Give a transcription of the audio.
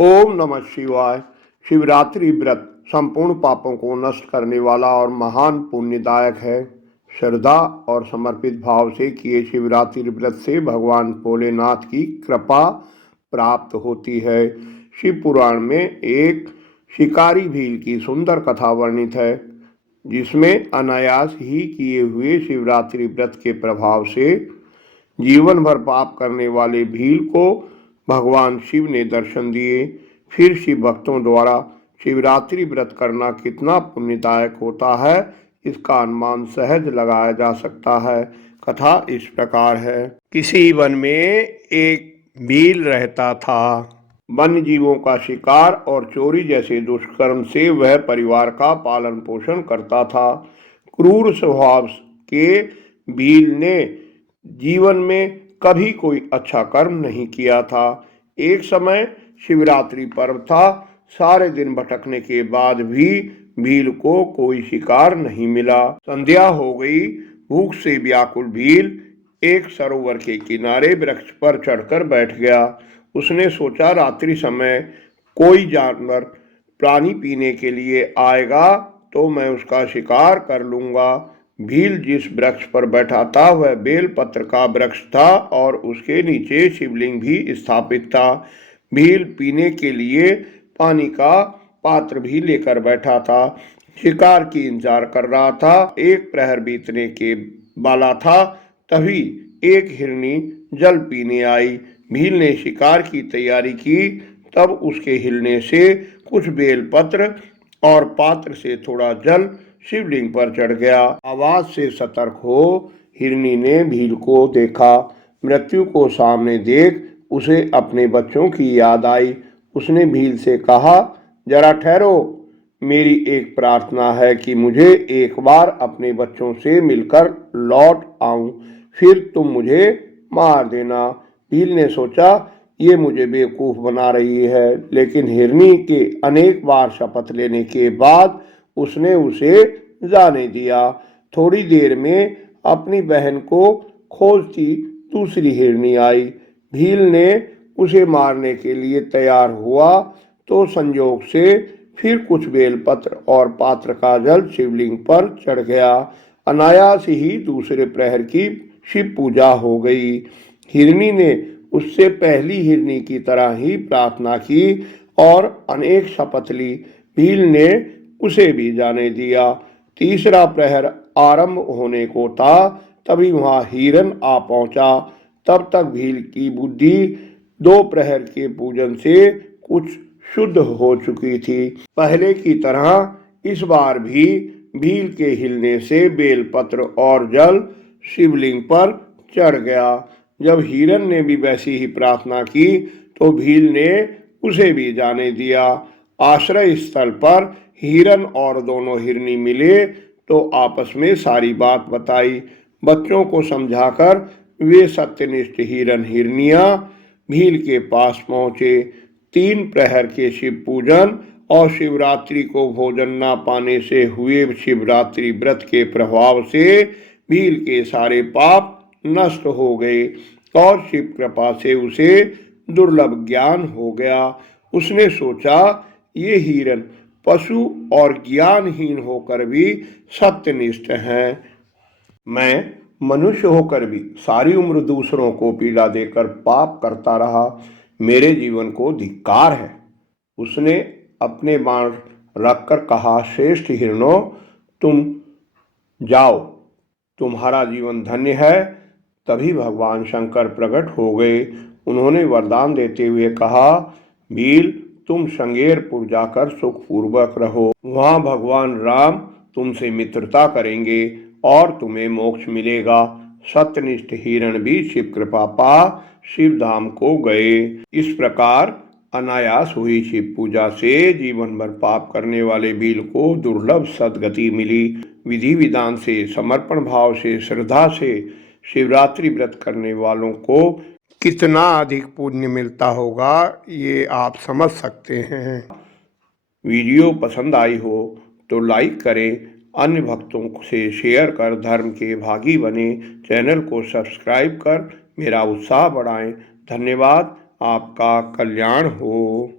ओम नमः शिवाय। शिवरात्रि व्रत संपूर्ण पापों को नष्ट करने वाला और महान पुण्यदायक है। श्रद्धा और समर्पित भाव से किए शिवरात्रि व्रत से भगवान भोलेनाथ की कृपा प्राप्त होती है। शिव पुराण में एक शिकारी भील की सुंदर कथा वर्णित है, जिसमें अनायास ही किए हुए शिवरात्रि व्रत के प्रभाव से जीवन भर पाप करने वाले भील को भगवान शिव ने दर्शन दिए। फिर शिव भक्तों द्वारा शिवरात्रि व्रत करना कितना पुण्यदायक होता है, इसका अनुमान सहज लगाया जा सकता है। कथा इस प्रकार है। किसी वन में एक भील रहता था। वन्य जीवों का शिकार और चोरी जैसे दुष्कर्म से वह परिवार का पालन पोषण करता था। क्रूर स्वभाव के भील ने जीवन में कभी कोई अच्छा कर्म नहीं किया था। एक समय शिवरात्रि पर्व था। सारे दिन भटकने के बाद भी भील को कोई शिकार नहीं मिला। संध्या हो गई। भूख से व्याकुल भील एक सरोवर के किनारे वृक्ष पर चढ़कर बैठ गया। उसने सोचा, रात्रि समय कोई जानवर पानी पीने के लिए आएगा तो मैं उसका शिकार कर लूंगा। भील जिस वृक्ष पर बैठा था वह बेलपत्र का वृक्ष था और उसके नीचे शिवलिंग भी स्थापित था। भील पीने के लिए पानी का पात्र भी लेकर बैठा था। शिकार की इंतजार कर रहा था। एक प्रहर बीतने के वाला था, तभी एक हिरनी जल पीने आई। भील ने शिकार की तैयारी की, तब उसके हिलने से कुछ बेलपत्र और पात्र से थोड़ा जल शिवलिंग पर चढ़ गया। आवाज से सतर्क हो हिरनी ने भील को देखा। मृत्यु को सामने देख उसे अपने बच्चों की याद आई। उसने भील से कहा, जरा ठहरो, मेरी एक प्रार्थना है कि मुझे एक बार अपने बच्चों से मिलकर लौट आऊं, फिर तुम मुझे मार देना। भील ने सोचा, ये मुझे बेवकूफ बना रही है, लेकिन हिरनी के अनेक बार शपथ लेने के बाद उसने उसे जाने दिया। थोड़ी देर में अपनी बहन को खोजती दूसरी हिरनी आई। भील ने उसे मारने के लिए तैयार हुआ तो संयोग से फिर कुछ बेलपत्र और पात्र का जल शिवलिंग पर चढ़ गया। अनायास ही दूसरे प्रहर की शिव पूजा हो गई। हिरनी ने उससे पहली हिरनी की तरह ही प्रार्थना की और अनेक शपथ ली। भील ने उसे भी जाने दिया। तीसरा प्रहर आरंभ होने को था, तभी वहां हिरन आ पहुंचा। तब तक भील की बुद्धि दो प्रहर के पूजन से कुछ शुद्ध हो चुकी थी। पहले की तरह इस बार भी भील के हिलने से बेलपत्र और जल शिवलिंग पर चढ़ गया। जब हिरन ने भी वैसी ही प्रार्थना की तो भील ने उसे भी जाने दिया। आश्रय स्थल पर हिरन और दोनों हिरनी मिले तो आपस में सारी बात बताई। बच्चों को समझाकर वे सत्यनिष्ठ हिरन हिरनिया भील के पास पहुंचे। 3 प्रहर के शिव पूजन और शिवरात्रि को भोजन न पाने से हुए शिवरात्रि व्रत के प्रभाव से भील के सारे पाप नष्ट हो गए और शिव कृपा से उसे दुर्लभ ज्ञान हो गया। उसने सोचा, ये हिरन पशु और ज्ञानहीन होकर भी सत्यनिष्ठ हैं। मैं मनुष्य होकर भी सारी उम्र दूसरों को पीड़ा देकर पाप करता रहा, मेरे जीवन को धिक्कार है। उसने अपने बाण रखकर कहा, श्रेष्ठ हिरणों, तुम जाओ, तुम्हारा जीवन धन्य है। तभी भगवान शंकर प्रकट हो गए। उन्होंने वरदान देते हुए कहा, भील, तुम श्रृंगेरपुर जाकर सुखपूर्वक रहो। वहां भगवान राम तुमसे मित्रता करेंगे और तुम्हें मोक्ष मिलेगा। सत्यनिष्ठ हिरण भी शिव कृपा पा शिव धाम को गए। इस प्रकार अनायास हुई शिव पूजा से जीवन भर पाप करने वाले भील को दुर्लभ सद्गति मिली। विधि विधान से, समर्पण भाव से, श्रद्धा से शिवरात्रि व्रत करने वालों को कितना अधिक पुण्य मिलता होगा, ये आप समझ सकते हैं। वीडियो पसंद आई हो तो लाइक करें, अन्य भक्तों से शेयर कर धर्म के भागी बने, चैनल को सब्सक्राइब कर मेरा उत्साह बढ़ाएं। धन्यवाद। आपका कल्याण हो।